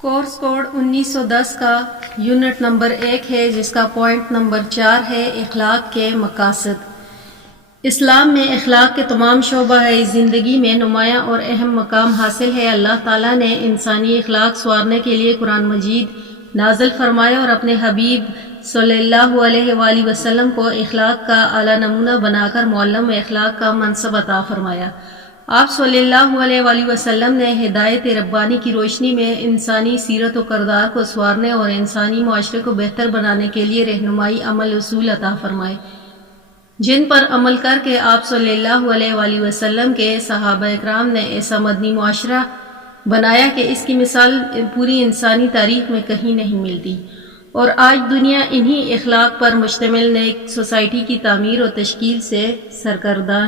Course code 1910 کا unit number 1 ہے، جس کا پوائنٹ نمبر 4 ہے اخلاق کے مقاصد۔ اسلام میں اخلاق کے تمام شعبہ زندگی میں نمایاں اور اہم مقام حاصل ہے۔ اللہ تعالیٰ نے انسانی اخلاق سنوارنے کے لیے قرآن مجید نازل فرمایا اور اپنے حبیب صلی اللہ علیہ وآلہ وسلم کو اخلاق کا اعلیٰ نمونہ بنا کر معلم اخلاق کا منصب عطا فرمایا۔ آپ صلی اللہ علیہ وآلہ وسلم نے ہدایت ربانی کی روشنی میں انسانی سیرت و کردار کو سنوارنے اور انسانی معاشرے کو بہتر بنانے کے لیے رہنمائی عمل اصول عطا فرمائے، جن پر عمل کر کے آپ صلی اللہ علیہ وآلہ وسلم کے صحابہ اکرام نے ایسا مدنی معاشرہ بنایا کہ اس کی مثال پوری انسانی تاریخ میں کہیں نہیں ملتی، اور آج دنیا انہی اخلاق پر مشتمل نیک سوسائٹی کی تعمیر و تشکیل سے سرکردہ۔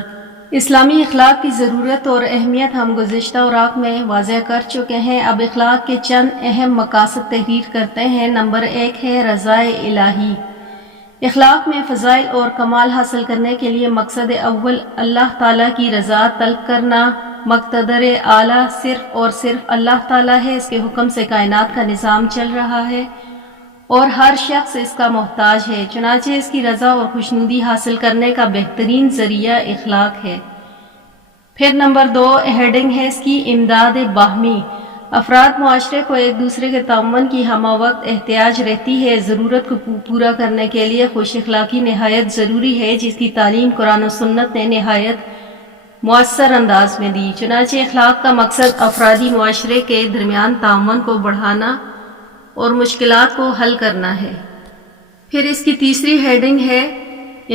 اسلامی اخلاق کی ضرورت اور اہمیت ہم گزشتہ اوراق میں واضح کر چکے ہیں۔ اب اخلاق کے چند اہم مقاصد تحریر کرتے ہیں۔ نمبر 1 ہے رضا الہی۔ اخلاق میں فضائل اور کمال حاصل کرنے کے لیے مقصد اول اللہ تعالیٰ کی رضا طلب کرنا۔ مقتدر اعلیٰ صرف اور صرف اللہ تعالیٰ ہے، اس کے حکم سے کائنات کا نظام چل رہا ہے اور ہر شخص اس کا محتاج ہے، چنانچہ اس کی رضا اور خوشنودی حاصل کرنے کا بہترین ذریعہ اخلاق ہے۔ پھر نمبر 2 ہیڈنگ ہے اس کی امداد باہمی۔ افراد معاشرے کو ایک دوسرے کے تعاون کی ہمہ وقت احتیاج رہتی ہے۔ ضرورت کو پورا کرنے کے لیے خوش اخلاقی نہایت ضروری ہے، جس کی تعلیم قرآن و سنت نے نہایت مؤثر انداز میں دی۔ چنانچہ اخلاق کا مقصد افرادی معاشرے کے درمیان تعاون کو بڑھانا اور مشکلات کو حل کرنا ہے۔ پھر اس کی تیسری ہیڈنگ ہے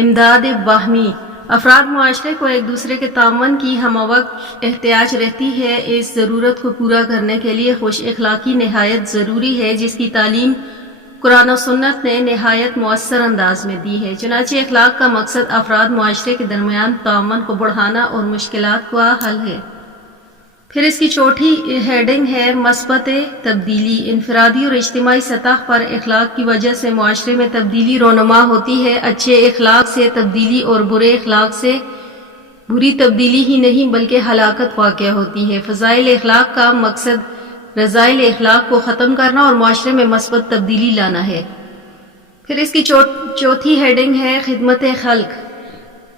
امداد باہمی۔ افراد معاشرے کو ایک دوسرے کے تعاون کی ہمہ وقت احتیاج رہتی ہے۔ اس ضرورت کو پورا کرنے کے لیے خوش اخلاقی نہایت ضروری ہے، جس کی تعلیم قرآن و سنت نے نہایت مؤثر انداز میں دی ہے۔ چنانچہ اخلاق کا مقصد افراد معاشرے کے درمیان تعاون کو بڑھانا اور مشکلات کا حل ہے۔ پھر اس کی چوتھی ہیڈنگ ہے مثبت تبدیلی۔ انفرادی اور اجتماعی سطح پر اخلاق کی وجہ سے معاشرے میں تبدیلی رونما ہوتی ہے۔ اچھے اخلاق سے تبدیلی اور برے اخلاق سے بری تبدیلی ہی نہیں بلکہ ہلاکت واقع ہوتی ہے۔ فضائل اخلاق کا مقصد رذائل اخلاق کو ختم کرنا اور معاشرے میں مثبت تبدیلی لانا ہے۔ پھر اس کی چوتھی ہیڈنگ ہے خدمت خلق۔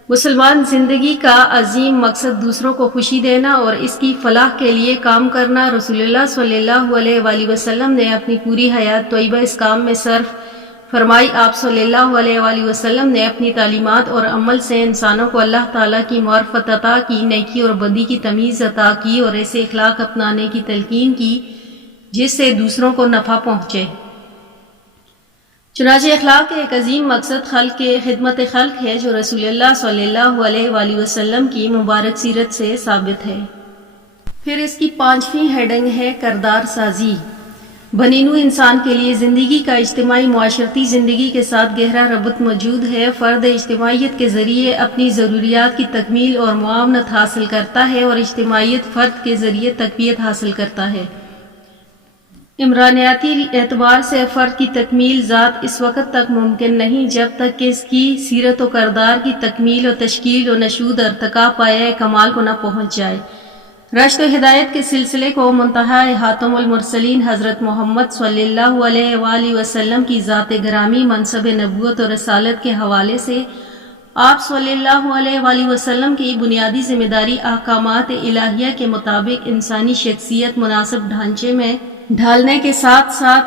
مسلمان زندگی کا عظیم مقصد دوسروں کو خوشی دینا اور اس کی فلاح کے لیے کام کرنا۔ رسول اللہ صلی اللہ علیہ وآلہ وسلم نے اپنی پوری حیات طیبہ اس کام میں صرف فرمائی۔ آپ صلی اللہ علیہ وآلہ وسلم نے اپنی تعلیمات اور عمل سے انسانوں کو اللہ تعالیٰ کی معرفت عطا کی، نیکی اور بدی کی تمیز عطا کی اور ایسے اخلاق اپنانے کی تلقین کی جس سے دوسروں کو نفع پہنچے۔ چنانچہ اخلاق کا ایک عظیم مقصد خلق کے خدمت خلق ہے، جو رسول اللہ صلی اللہ علیہ وآلہ وسلم کی مبارک سیرت سے ثابت ہے۔ پھر اس کی 5ویں ہیڈنگ ہے کردار سازی۔ بنی نوع انسان کے لیے زندگی کا اجتماعی معاشرتی زندگی کے ساتھ گہرا ربط موجود ہے۔ فرد اجتماعیت کے ذریعے اپنی ضروریات کی تکمیل اور معاونت حاصل کرتا ہے اور اجتماعیت فرد کے ذریعے تقویت حاصل کرتا ہے۔ عمرانیاتی اعتبار سے فرد کی تکمیل ذات اس وقت تک ممکن نہیں جب تک کہ اس کی سیرت و کردار کی تکمیل و تشکیل و نشود ارتقا پایہ کمال کو نہ پہنچ جائے۔ رشد و ہدایت کے سلسلے کو منتہا خاتم المرسلین حضرت محمد صلی اللہ علیہ وآلہ وسلم کی ذات گرامی، منصب نبوت اور رسالت کے حوالے سے آپ صلی اللہ علیہ وآلہ وسلم کی بنیادی ذمہ داری احکامات الہیہ کے مطابق انسانی شخصیت مناسب ڈھانچے میں ڈھالنے کے ساتھ ساتھ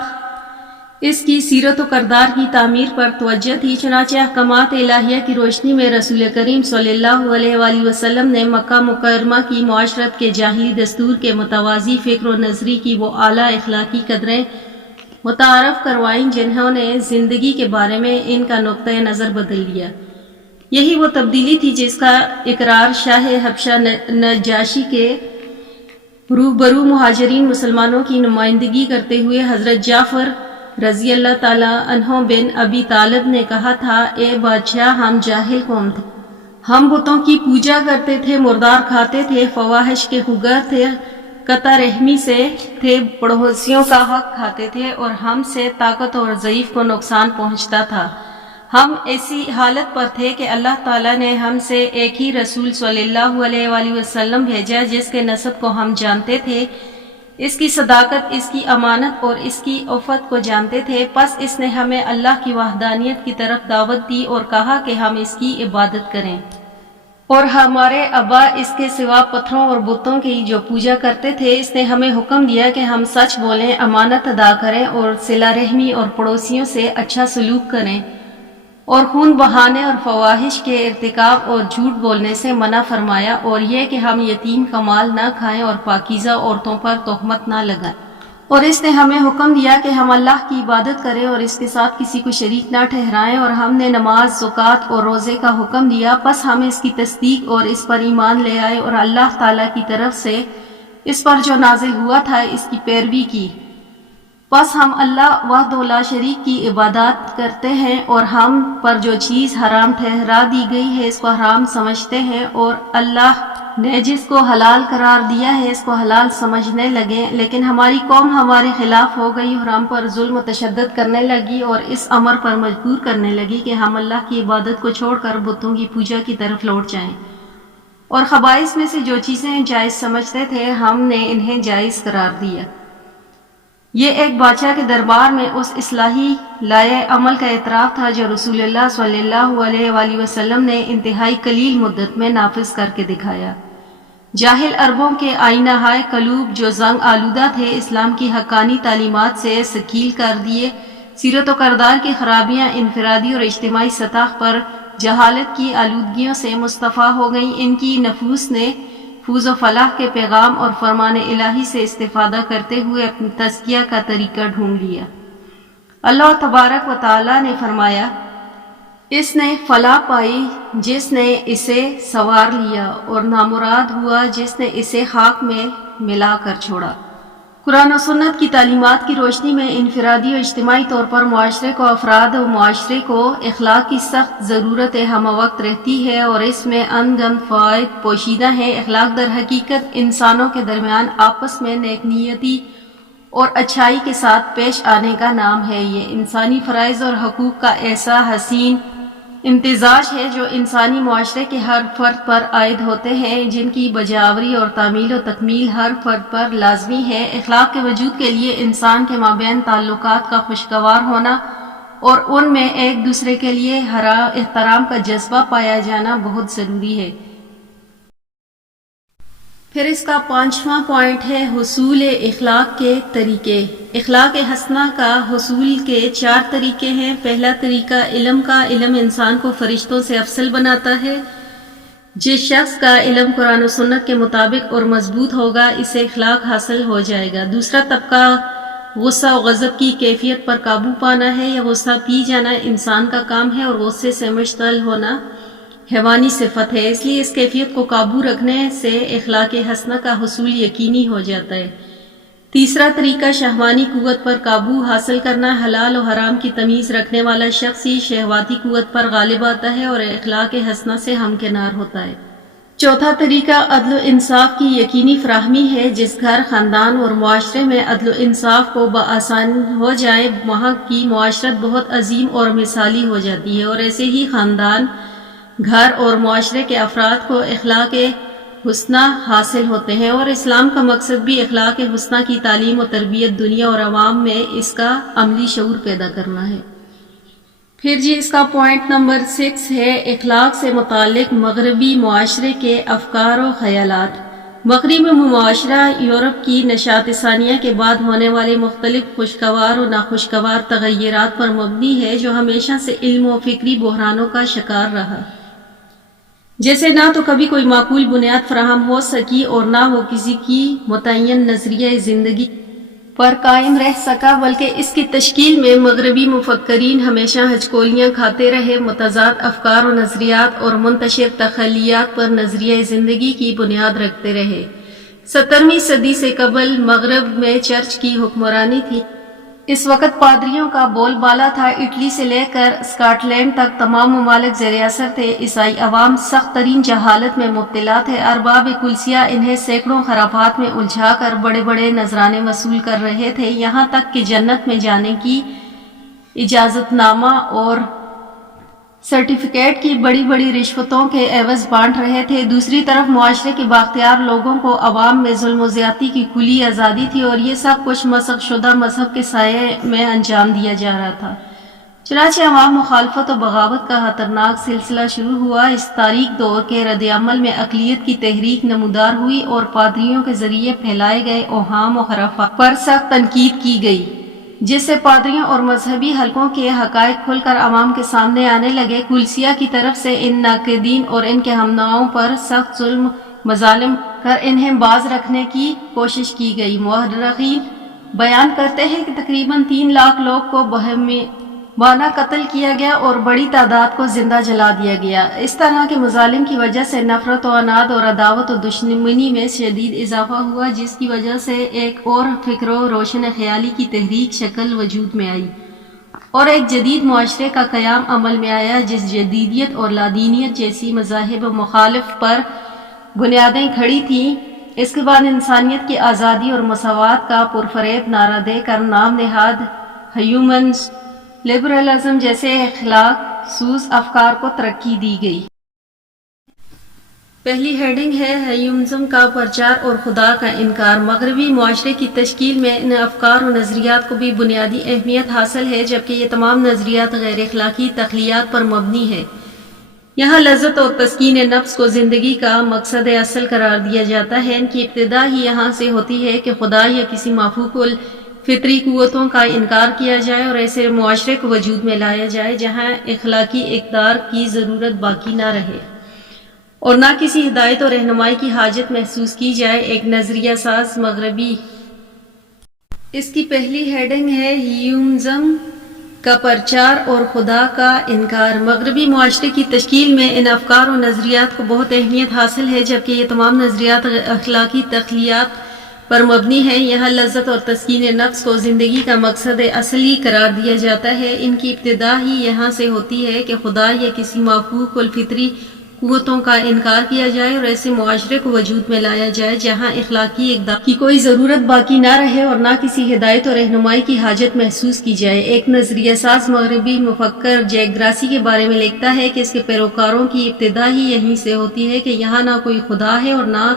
اس کی سیرت و کردار کی تعمیر پر توجہ تھی۔ چنانچہ احکامات الہیہ کی روشنی میں رسول کریم صلی اللہ علیہ وآلہ وسلم نے مکہ مکرمہ کی معاشرت کے جاہلی دستور کے متوازی فکر و نظری کی وہ اعلیٰ اخلاقی قدریں متعارف کروائیں جنہوں نے زندگی کے بارے میں ان کا نقطۂ نظر بدل دیا۔ یہی وہ تبدیلی تھی جس کا اقرار شاہ حبشہ نجاشی کے روبرو مہاجرین مسلمانوں کی نمائندگی کرتے ہوئے حضرت جعفر رضی اللہ تعالیٰ عنہ بن ابی طالب نے کہا تھا، اے بادشاہ، ہم جاہل قوم تھے، ہم بتوں کی پوجا کرتے تھے، مردار کھاتے تھے، فواحش کے خوگر تھے، قطع رحمی سے تھے، پڑوسیوں کا حق کھاتے تھے اور ہم سے طاقت اور ضعیف کو نقصان پہنچتا تھا۔ ہم ایسی حالت پر تھے کہ اللہ تعالیٰ نے ہم سے ایک ہی رسول صلی اللہ علیہ وآلہ وسلم بھیجا جس کے نسب کو ہم جانتے تھے، اس کی صداقت، اس کی امانت اور اس کی عفت کو جانتے تھے، پس اس نے ہمیں اللہ کی وحدانیت کی طرف دعوت دی اور کہا کہ ہم اس کی عبادت کریں، اور ہمارے آبا اس کے سوا پتھروں اور بتوں کی جو پوجا کرتے تھے، اس نے ہمیں حکم دیا کہ ہم سچ بولیں، امانت ادا کریں اور صلہ رحمی اور پڑوسیوں سے اچھا سلوک کریں، اور خون بہانے اور فواحش کے ارتکاب اور جھوٹ بولنے سے منع فرمایا، اور یہ کہ ہم یتیم کا مال نہ کھائیں اور پاکیزہ عورتوں پر تہمت نہ لگائیں، اور اس نے ہمیں حکم دیا کہ ہم اللہ کی عبادت کریں اور اس کے ساتھ کسی کو شریک نہ ٹھہرائیں، اور ہم نے نماز، زکوٰۃ اور روزے کا حکم دیا، پس ہم اس کی تصدیق اور اس پر ایمان لے آئے اور اللہ تعالیٰ کی طرف سے اس پر جو نازل ہوا تھا اس کی پیروی کی۔ پس ہم اللہ وحدہ لا شریک کی عبادات کرتے ہیں اور ہم پر جو چیز حرام ٹھہرا دی گئی ہے اس کو حرام سمجھتے ہیں، اور اللہ نے جس کو حلال قرار دیا ہے اس کو حلال سمجھنے لگے، لیکن ہماری قوم ہمارے خلاف ہو گئی اور ہم پر ظلم و تشدد کرنے لگی اور اس امر پر مجبور کرنے لگی کہ ہم اللہ کی عبادت کو چھوڑ کر بتوں کی پوجا کی طرف لوٹ جائیں، اور خبائث میں سے جو چیزیں جائز سمجھتے تھے ہم نے انہیں جائز قرار دیا۔ یہ ایک بادشاہ کے دربار میں اس اصلاحی لائے عمل کا اعتراف تھا جو رسول اللہ صلی اللہ علیہ وآلہ وسلم نے انتہائی قلیل مدت میں نافذ کر کے دکھایا۔ جاہل عربوں کے آئینہ ہائے قلوب جو زنگ آلودہ تھے اسلام کی حقانی تعلیمات سے ثقیل کر دیے، سیرت و کردار کی خرابیاں انفرادی اور اجتماعی سطح پر جہالت کی آلودگیوں سے مصطفی ہو گئیں، ان کی نفوس نے فوز و فلاح کے پیغام اور فرمان الہی سے استفادہ کرتے ہوئے اپنی تزکیہ کا طریقہ ڈھونڈ لیا۔ اللہ تبارک و تعالی نے فرمایا، اس نے فلاح پائی جس نے اسے سوار لیا، اور نامراد ہوا جس نے اسے خاک میں ملا کر چھوڑا۔ قرآن و سنت کی تعلیمات کی روشنی میں انفرادی و اجتماعی طور پر معاشرے کو، افراد و معاشرے کو اخلاق کی سخت ضرورت ہم وقت رہتی ہے، اور اس میں انگنت فوائد پوشیدہ ہیں۔ اخلاق در حقیقت انسانوں کے درمیان آپس میں نیک نیتی اور اچھائی کے ساتھ پیش آنے کا نام ہے۔ یہ انسانی فرائض اور حقوق کا ایسا حسین امتزاج ہے جو انسانی معاشرے کے ہر فرد پر عائد ہوتے ہیں، جن کی بجاوری اور تعمیل و تکمیل ہر فرد پر لازمی ہے۔ اخلاق کے وجود کے لیے انسان کے مابین تعلقات کا خوشگوار ہونا اور ان میں ایک دوسرے کے لیے احترام کا جذبہ پایا جانا بہت ضروری ہے۔ پھر اس کا 5واں پوائنٹ ہے حصول اخلاق کے طریقے۔ اخلاق حسنہ کا حصول کے 4 طریقے ہیں۔ پہلا طریقہ علم کا۔ علم انسان کو فرشتوں سے افضل بناتا ہے۔ جس شخص کا علم قرآن و سنت کے مطابق اور مضبوط ہوگا اسے اخلاق حاصل ہو جائے گا۔ دوسرا طبقہ غصہ و غضب کی کیفیت پر قابو پانا ہے۔ یہ غصہ پی جانا انسان کا کام ہے اور غصے سے مشتعل ہونا حیوانی صفت ہے، اس لیے اس کیفیت کو قابو رکھنے سے اخلاق حسنہ کا حصول یقینی ہو جاتا ہے۔ تیسرا طریقہ شہوانی قوت پر قابو حاصل کرنا۔ حلال و حرام کی تمیز رکھنے والا شخص ہی شہواتی قوت پر غالب آتا ہے اور اخلاق حسنہ سے ہمکنار ہوتا ہے۔ چوتھا طریقہ عدل و انصاف کی یقینی فراہمی ہے۔ جس گھر، خاندان اور معاشرے میں عدل و انصاف کو بآسانی ہو جائے وہاں کی معاشرت بہت عظیم اور مثالی ہو جاتی ہے، اور ایسے ہی خاندان، گھر اور معاشرے کے افراد کو اخلاق حسنہ حاصل ہوتے ہیں، اور اسلام کا مقصد بھی اخلاق حسنہ کی تعلیم و تربیت دنیا اور عوام میں اس کا عملی شعور پیدا کرنا ہے۔ پھر اس کا پوائنٹ نمبر 6 ہے اخلاق سے متعلق مغربی معاشرے کے افکار و خیالات۔ مغربی معاشرہ یورپ کی نشاط ثانیہ کے بعد ہونے والے مختلف خوشگوار و ناخوشگوار تغیرات پر مبنی ہے، جو ہمیشہ سے علم و فکری بحرانوں کا شکار رہا، جیسے نہ تو کبھی کوئی معقول بنیاد فراہم ہو سکی اور نہ وہ کسی کی متعین نظریہ زندگی پر قائم رہ سکا، بلکہ اس کی تشکیل میں مغربی مفکرین ہمیشہ ہچکولیاں کھاتے رہے، متضاد افکار و نظریات اور منتشر تخیلیات پر نظریہ زندگی کی بنیاد رکھتے رہے۔ 17ویں صدی سے قبل مغرب میں چرچ کی حکمرانی تھی۔ اس وقت پادریوں کا بول بالا تھا۔ اٹلی سے لے کر اسکاٹ لینڈ تک تمام ممالک زیر اثر تھے۔ عیسائی عوام سخت ترین جہالت میں مبتلا تھے۔ ارباب کلیسیا انہیں سینکڑوں خرافات میں الجھا کر بڑے بڑے نذرانے وصول کر رہے تھے، یہاں تک کہ جنت میں جانے کی اجازت نامہ اور سرٹیفکیٹ کی بڑی بڑی رشوتوں کے عوض بانٹ رہے تھے۔ دوسری طرف معاشرے کے بااختیار لوگوں کو عوام میں ظلم و زیادتی کی کھلی آزادی تھی اور یہ سب کچھ مسخ شدہ مذہب کے سائے میں انجام دیا جا رہا تھا۔ چنانچہ عوام مخالفت و بغاوت کا خطرناک سلسلہ شروع ہوا۔ اس تاریک دور کے رد عمل میں اقلیت کی تحریک نمودار ہوئی اور پادریوں کے ذریعے پھیلائے گئے اوہام و خرافات پر سخت تنقید کی گئی، جس سے پادریوں اور مذہبی حلقوں کے حقائق کھل کر عوام کے سامنے آنے لگے۔ کلیسیا کی طرف سے ان ناقدین اور ان کے ہم نواؤں پر سخت ظلم مظالم کر انہیں باز رکھنے کی کوشش کی گئی۔ مورخین بیان کرتے ہیں کہ تقریباً 3 لاکھ لوگ کو بہیمانہ قتل کیا گیا اور بڑی تعداد کو زندہ جلا دیا گیا۔ اس طرح کے مظالم کی وجہ سے نفرت و عناد اور عداوت و دشمنی میں شدید اضافہ ہوا، جس کی وجہ سے ایک اور فکر و روشن خیالی کی تحریک شکل وجود میں آئی اور ایک جدید معاشرے کا قیام عمل میں آیا، جس جدیدیت اور لادینیت جیسی مذاہب مخالف پر بنیادیں کھڑی تھیں۔ اس کے بعد انسانیت کی آزادی اور مساوات کا پرفریب نعرہ دے کر نام نہاد ہیومن لبرلزم جیسے اخلاق سوز افکار کو ترقی دی گئی۔ پہلی ہیڈنگ ہے ہیومنزم کا پرچار اور خدا کا انکار۔ مغربی معاشرے کی تشکیل میں ان افکار و نظریات کو بھی بنیادی اہمیت حاصل ہے، جبکہ یہ تمام نظریات غیر اخلاقی تخلیقات پر مبنی ہے۔ یہاں لذت اور تسکین نفس کو زندگی کا مقصد اصل قرار دیا جاتا ہے۔ ان کی ابتدا ہی یہاں سے ہوتی ہے کہ خدا یا کسی مافوق الفطری قوتوں کا انکار کیا جائے اور ایسے معاشرے کو وجود میں لایا جائے جہاں اخلاقی اقدار کی ضرورت باقی نہ رہے اور نہ کسی ہدایت اور رہنمائی کی حاجت محسوس کی جائے۔ ایک نظریہ ساز مغربی اس کی پہلی ہیڈنگ ہے ہیومنزم کا پرچار اور خدا کا انکار۔ مغربی معاشرے کی تشکیل میں ان افکار و نظریات کو بہت اہمیت حاصل ہے، جبکہ یہ تمام نظریات اخلاقی تخلیقات پر مبنی ہیں۔ یہاں لذت اور تسکین نفس کو زندگی کا مقصد اصلی قرار دیا جاتا ہے۔ ان کی ابتدا ہی یہاں سے ہوتی ہے کہ خدا یا کسی مافوق الفطری قوتوں کا انکار کیا جائے اور ایسے معاشرے کو وجود میں لایا جائے جہاں اخلاقی اقدار کی کوئی ضرورت باقی نہ رہے اور نہ کسی ہدایت اور رہنمائی کی حاجت محسوس کی جائے۔ ایک نظریہ ساز مغربی مفکر جیک گراسی کے بارے میں لکھتا ہے کہ اس کے پیروکاروں کی ابتدا ہی یہیں سے ہوتی ہے کہ یہاں نہ کوئی خدا ہے اور نہ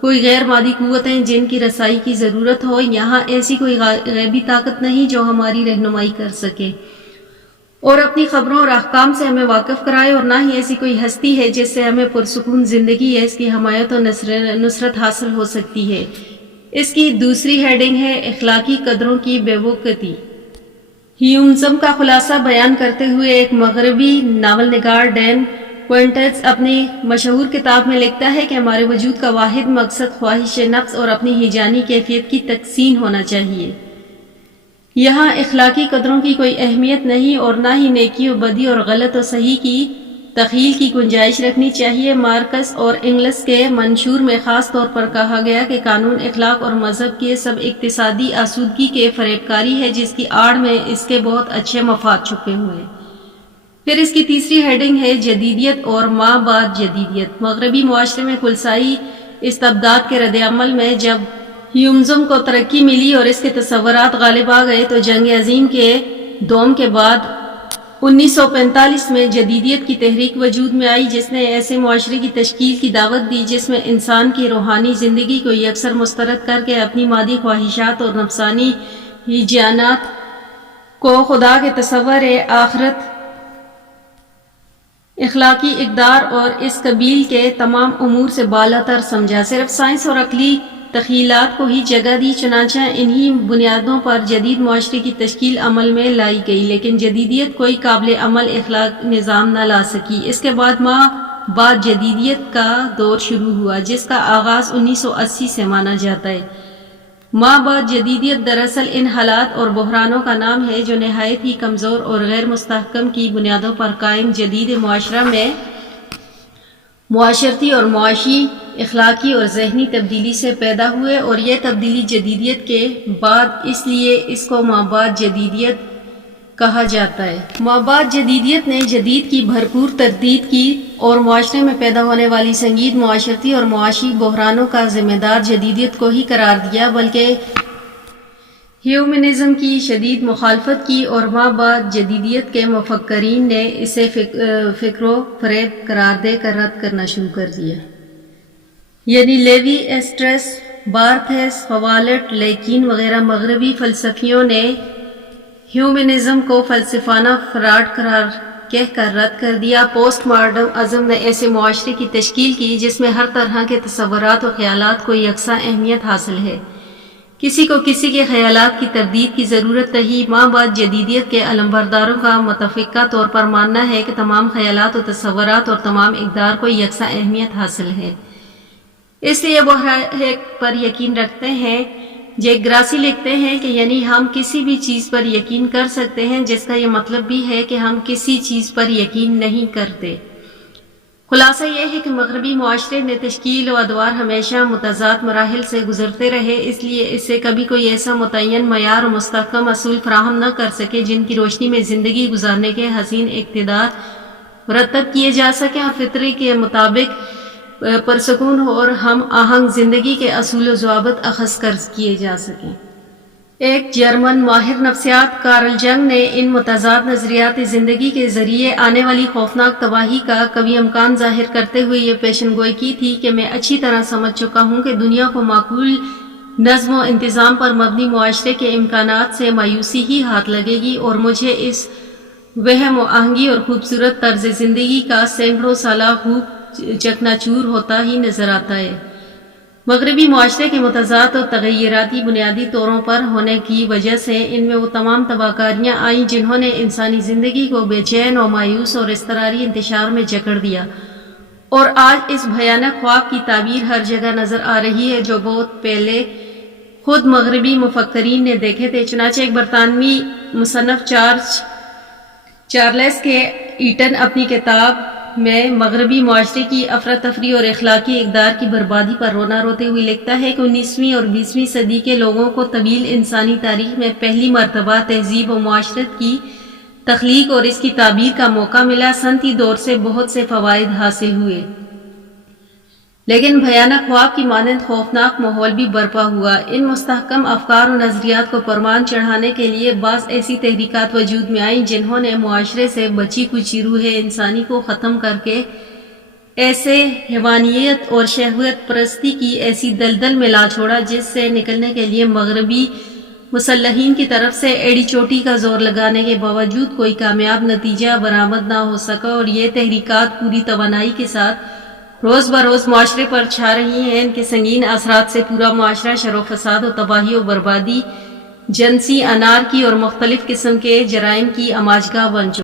کوئی غیر مادی قوتیں جن کی رسائی کی ضرورت ہو۔ یہاں ایسی کوئی غیبی طاقت نہیں جو ہماری رہنمائی کر سکے اور اپنی خبروں اور احکام سے ہمیں واقف کرائے، اور نہ ہی ایسی کوئی ہستی ہے جس سے ہمیں پرسکون زندگی یا اس کی حمایت و نصرت حاصل ہو سکتی ہے۔ اس کی دوسری ہیڈنگ ہے اخلاقی قدروں کی بے وقتی۔ ہیومنزم کا خلاصہ بیان کرتے ہوئے ایک مغربی ناول نگار ڈین کوئنٹز اپنی مشہور کتاب میں لکھتا ہے کہ ہمارے وجود کا واحد مقصد خواہش نفس اور اپنی ہیجانی کیفیت کی تکسین ہونا چاہیے۔ یہاں اخلاقی قدروں کی کوئی اہمیت نہیں اور نہ ہی نیکی و بدی اور غلط و صحیح کی تخیل کی گنجائش رکھنی چاہیے۔ مارکس اور انگلس کے منشور میں خاص طور پر کہا گیا کہ قانون اخلاق اور مذہب کے سب اقتصادی آسودگی کے فریب کاری ہے جس کی آڑ میں اس کے بہت اچھے مفاد چھپے ہوئے ہیں۔ پھر اس کی تیسری ہیڈنگ ہے جدیدیت اور ما بعد جدیدیت۔ مغربی معاشرے میں خلسائی استبداد کے رد عمل میں جب ہیومنزم کو ترقی ملی اور اس کے تصورات غالب آ گئے تو جنگ عظیم کے دوم کے بعد 1945 میں جدیدیت کی تحریک وجود میں آئی، جس نے ایسے معاشرے کی تشکیل کی دعوت دی جس میں انسان کی روحانی زندگی کو یکسر مسترد کر کے اپنی مادی خواہشات اور نفسانی ہیجانات کو خدا کے تصور آخرت، اخلاقی اقدار اور اس قبیل کے تمام امور سے بالا تر سمجھا۔ صرف سائنس اور عقلی تخیلات کو ہی جگہ دی، چنانچہ انہی بنیادوں پر جدید معاشرے کی تشکیل عمل میں لائی گئی، لیکن جدیدیت کوئی قابل عمل اخلاق نظام نہ لا سکی۔ اس کے بعد ما بعد جدیدیت کا دور شروع ہوا جس کا آغاز 1980 سے مانا جاتا ہے۔ ما بعد جدیدیت دراصل ان حالات اور بحرانوں کا نام ہے جو نہایت ہی کمزور اور غیر مستحکم کی بنیادوں پر قائم جدید معاشرہ میں معاشرتی اور معاشی، اخلاقی اور ذہنی تبدیلی سے پیدا ہوئے، اور یہ تبدیلی جدیدیت کے بعد اس لیے اس کو ما بعد جدیدیت کہا جاتا ہے۔ ما بعد جدیدیت نے جدید کی بھرپور تردید کی اور معاشرے میں پیدا ہونے والی سنگین معاشرتی اور معاشی بحرانوں کا ذمہ دار جدیدیت کو ہی قرار دیا، بلکہ ہیومنزم کی شدید مخالفت کی اور ماں بعد جدیدیت کے مفکرین نے اسے فکر و فریب قرار دے کر رد کرنا شروع کر دیا، یعنی لیوی ایسٹریس، بارتھیس، فوالٹ، لیکین وغیرہ مغربی فلسفیوں نے ہیومنزم کو فلسفانہ فراڈ قرار کہہ کر رد کر دیا۔ پوسٹ ماڈرن ازم نے ایسے معاشرے کی تشکیل کی جس میں ہر طرح کے تصورات و خیالات کو یکساں اہمیت حاصل ہے، کسی کو کسی کے خیالات کی تردید کی ضرورت نہیں۔ ماں بعد جدیدیت کے علمبرداروں کا متفقہ طور پر ماننا ہے کہ تمام خیالات و تصورات اور تمام اقدار کو یکساں اہمیت حاصل ہے، اس لیے وہ ہر ایک پر یقین رکھتے ہیں۔ جیک گراسی لکھتے ہیں کہ یعنی ہم کسی بھی چیز پر یقین کر سکتے ہیں، جس کا یہ مطلب بھی ہے کہ ہم کسی چیز پر یقین نہیں کرتے۔ خلاصہ یہ ہے کہ مغربی معاشرے میں تشکیل و ادوار ہمیشہ متضاد مراحل سے گزرتے رہے، اس لیے اسے کبھی کوئی ایسا متعین معیار و مستحکم اصول فراہم نہ کر سکے جن کی روشنی میں زندگی گزارنے کے حسین اقتدار مرتب کیے جا سکیں اور فطرے کے مطابق پرسکون اور ہم آہنگ زندگی کے اصول و ضوابط اخذ کر کیے جا سکیں۔ ایک جرمن ماہر نفسیات کارل جنگ نے ان متضاد نظریات زندگی کے ذریعے آنے والی خوفناک تباہی کا قوی امکان ظاہر کرتے ہوئے یہ پیشن گوئی کی تھی کہ میں اچھی طرح سمجھ چکا ہوں کہ دنیا کو معقول نظم و انتظام پر مبنی معاشرے کے امکانات سے مایوسی ہی ہاتھ لگے گی، اور مجھے اس وہم و آہنگی اور خوبصورت طرز زندگی کا سینکڑوں سالہ خوب چکنا چور ہوتا ہی نظر آتا ہے۔ مغربی معاشرے کے متضاد اور تغیراتی بنیادی طوروں پر ہونے کی وجہ سے ان میں وہ تمام تباہ کاریاں آئیں جنہوں نے انسانی زندگی کو بے چین و مایوس اور اضطراری انتشار میں جکڑ دیا، اور آج اس بھیانک خواب کی تعبیر ہر جگہ نظر آ رہی ہے جو بہت پہلے خود مغربی مفکرین نے دیکھے تھے۔ چنانچہ ایک برطانوی مصنف چارلس کے ایٹن اپنی کتاب میں مغربی معاشرے کی افراتفری اور اخلاقی اقدار کی بربادی پر رونا روتے ہوئے لکھتا ہے کہ 19ویں اور 20ویں صدی کے لوگوں کو طویل انسانی تاریخ میں پہلی مرتبہ تہذیب و معاشرت کی تخلیق اور اس کی تعبیر کا موقع ملا۔ صنعتی دور سے بہت سے فوائد حاصل ہوئے، لیکن بھیانک خواب کی مانند خوفناک ماحول بھی برپا ہوا۔ ان مستحکم افکار و نظریات کو پروان چڑھانے کے لیے بعض ایسی تحریکات وجود میں آئیں جنہوں نے معاشرے سے بچی کچی روح انسانی کو ختم کر کے ایسے حیوانیت اور شہوت پرستی کی ایسی دلدل میں لا چھوڑا جس سے نکلنے کے لیے مغربی مسلحین کی طرف سے ایڑی چوٹی کا زور لگانے کے باوجود کوئی کامیاب نتیجہ برآمد نہ ہو سکا، اور یہ تحریکات پوری توانائی کے ساتھ روز بروز معاشرے پر چھا رہی ہیں۔ ان کے سنگین اثرات سے پورا معاشرہ شر و فساد و تباہی و بربادی، جنسی انارکی اور مختلف قسم کے جرائم کی اماجگاہ بن چکا۔